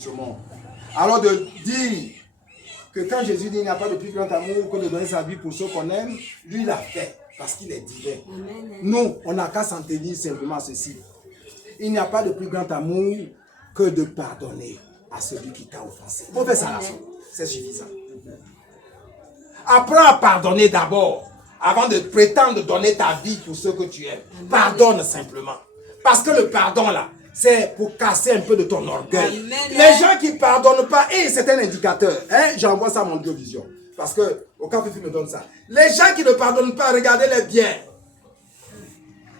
ce monde. Alors de dire que quand Jésus dit il n'y a pas de plus grand amour que de donner sa vie pour ceux qu'on aime, lui il a fait parce qu'il est divin. Nous, on n'a qu'à s'en tenir simplement à ceci. Il n'y a pas de plus grand amour que de pardonner à celui qui t'a offensé. On fait ça là, c'est suffisant. Apprends à pardonner d'abord, avant de prétendre donner ta vie pour ceux que tu aimes. Pardonne simplement. Parce que le pardon là, c'est pour casser un peu de ton orgueil. Les gens qui ne pardonnent pas, et c'est un indicateur. Hein, j'envoie ça à mon Dieu Vision. Parce que, au cas où tu me donnes ça. Les gens qui ne pardonnent pas, regardez-les bien.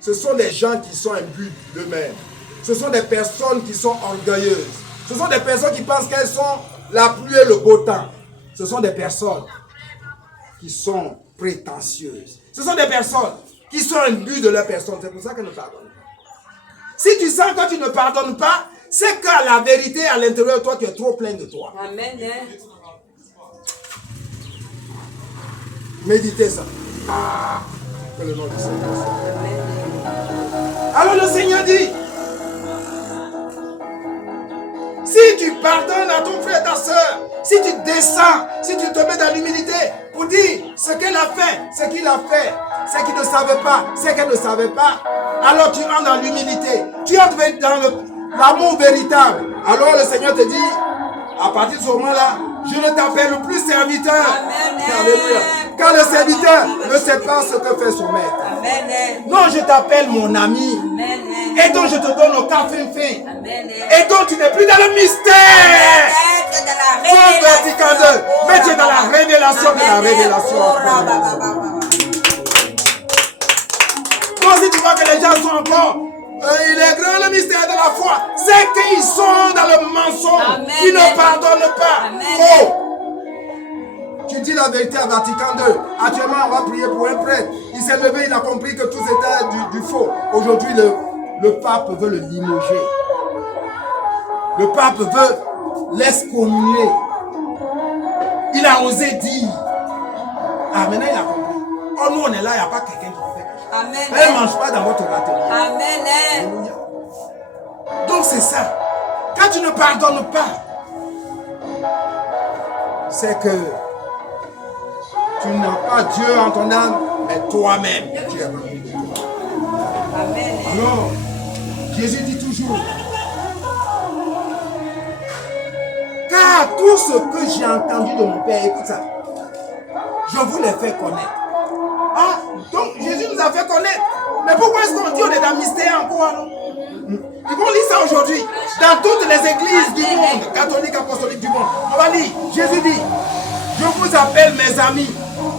Ce sont des gens qui sont imbus d'eux-mêmes. Ce sont des personnes qui sont orgueilleuses. Ce sont des personnes qui pensent qu'elles sont la pluie et le beau temps. Ce sont des personnes qui sont prétentieuses. Ce sont des personnes qui sont imbues de leur personne. C'est pour ça qu'elles ne pardonnent pas. Si tu sens que tu ne pardonnes pas, c'est qu'à la vérité, à l'intérieur de toi, tu es trop plein de toi. Amen. Méditez ça. Que le nom du Seigneur soit. Alors le Seigneur dit, si tu pardonnes à ton frère et ta soeur, si tu descends, si tu te mets dans l'humilité pour dire ce qu'elle a fait, ce qu'il a fait, ce qu'il ne savait pas, ce qu'elle ne savait pas, alors tu entres dans l'humilité, tu entres dans l'amour véritable. Alors le Seigneur te dit, à partir de ce moment-là, je ne t'appelle plus serviteur. Alléluia. Car le serviteur ne sait pas ce que fait son maître. Amen. Non, je t'appelle mon ami. Amen. Et donc je te donne au café fin. Amen. Et donc tu n'es plus dans le mystère. Paul Vatican II, mais tu es dans la révélation de la révélation. Toi aussi tu vois que les gens sont encore, il est grand le mystère de la foi. C'est qu'ils sont dans le mensonge. Amen. Ils ne pardonnent pas. Amen. Oh. Tu dis la vérité à Vatican II. Actuellement, on va prier pour un prêtre. Il s'est levé, il a compris que tout était du faux. Aujourd'hui, le pape veut le limoger. Le pape veut l'excommunier. Il a osé dire. Ah, maintenant il a compris. Oh, nous on est là, il n'y a pas quelqu'un qui fait quelque chose. Amen. Elle ne mange pas dans votre atelier. Amen. Alléluia. Donc c'est ça. Quand tu ne pardonnes pas, c'est que tu n'as pas Dieu en ton âme, mais toi-même, tu es rempli de toi. Amen. Alors, Jésus dit toujours, car tout ce que j'ai entendu de mon Père, écoute ça, je vous l'ai fait connaître. Ah, donc Jésus nous a fait connaître. Mais pourquoi est-ce qu'on dit on est dans le mystère encore? Ils vont lire ça aujourd'hui. Dans toutes les églises du monde, catholiques, apostoliques du monde. On va lire. Jésus dit, je vous appelle mes amis,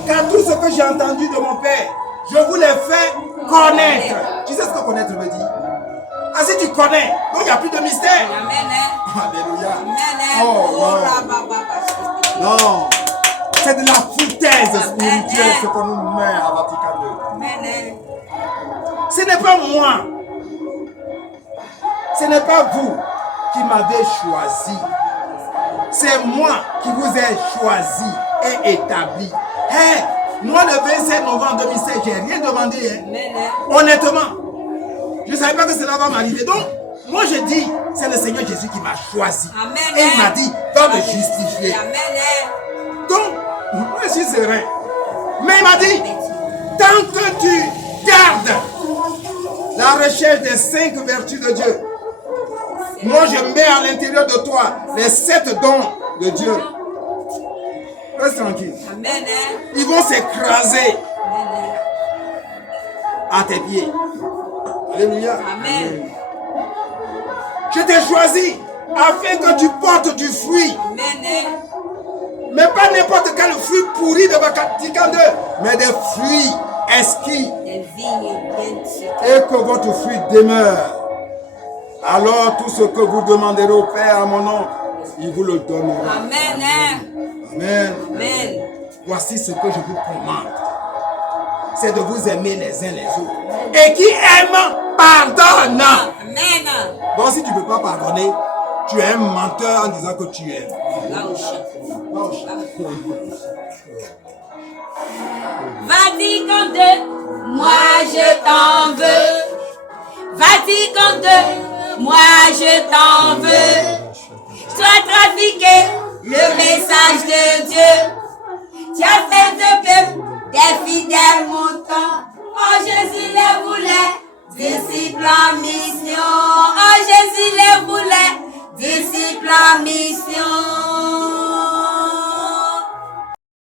car tout ce que j'ai entendu de mon Père, je vous l'ai fait connaître. Tu sais ce que connaître veut dire? Ah, si tu connais, donc il n'y a plus de mystère. Amen. Alléluia. Amen. Oh, non. C'est de la foutaise spirituelle ce qu'on nous met à Vatican II. Amen. Ce n'est pas moi. Ce n'est pas vous qui m'avez choisi. C'est moi qui vous ai choisi et établi. Hey, moi, le 27 novembre 2016, je n'ai rien demandé. Hein. Amen. Honnêtement, je ne savais pas que cela va m'arriver. Donc, moi, je dis, c'est le Seigneur Jésus qui m'a choisi. Amen. Et il m'a dit, va me justifier. Amen. Donc, moi, je suis serein. Mais il m'a dit, tant que tu gardes la recherche des 5 vertus de Dieu, moi, je mets à l'intérieur de toi les 7 dons de Dieu. Reste tranquille. Amen. Ils vont s'écraser Amen. à tes pieds. Alléluia. Amen. Je t'ai choisi afin que tu portes du fruit. Amen. Mais pas n'importe quel fruit pourri de Vatican II, mais des fruits exquis. Des vignes bien Et que votre fruit demeure. Alors tout ce que vous demanderez au Père à mon nom, il vous le donnera. Amen. Amen. Amen. Voici ce que je vous commande. C'est de vous aimer les uns les autres. Et qui aime, pardonne. Amen. Donc si tu ne peux pas pardonner, tu es un menteur en disant que tu aimes. Là au chien. Va au chien. Vatican II, moi je t'en veux. Vatican II, moi je t'en veux. Toi communiquer le message de Dieu.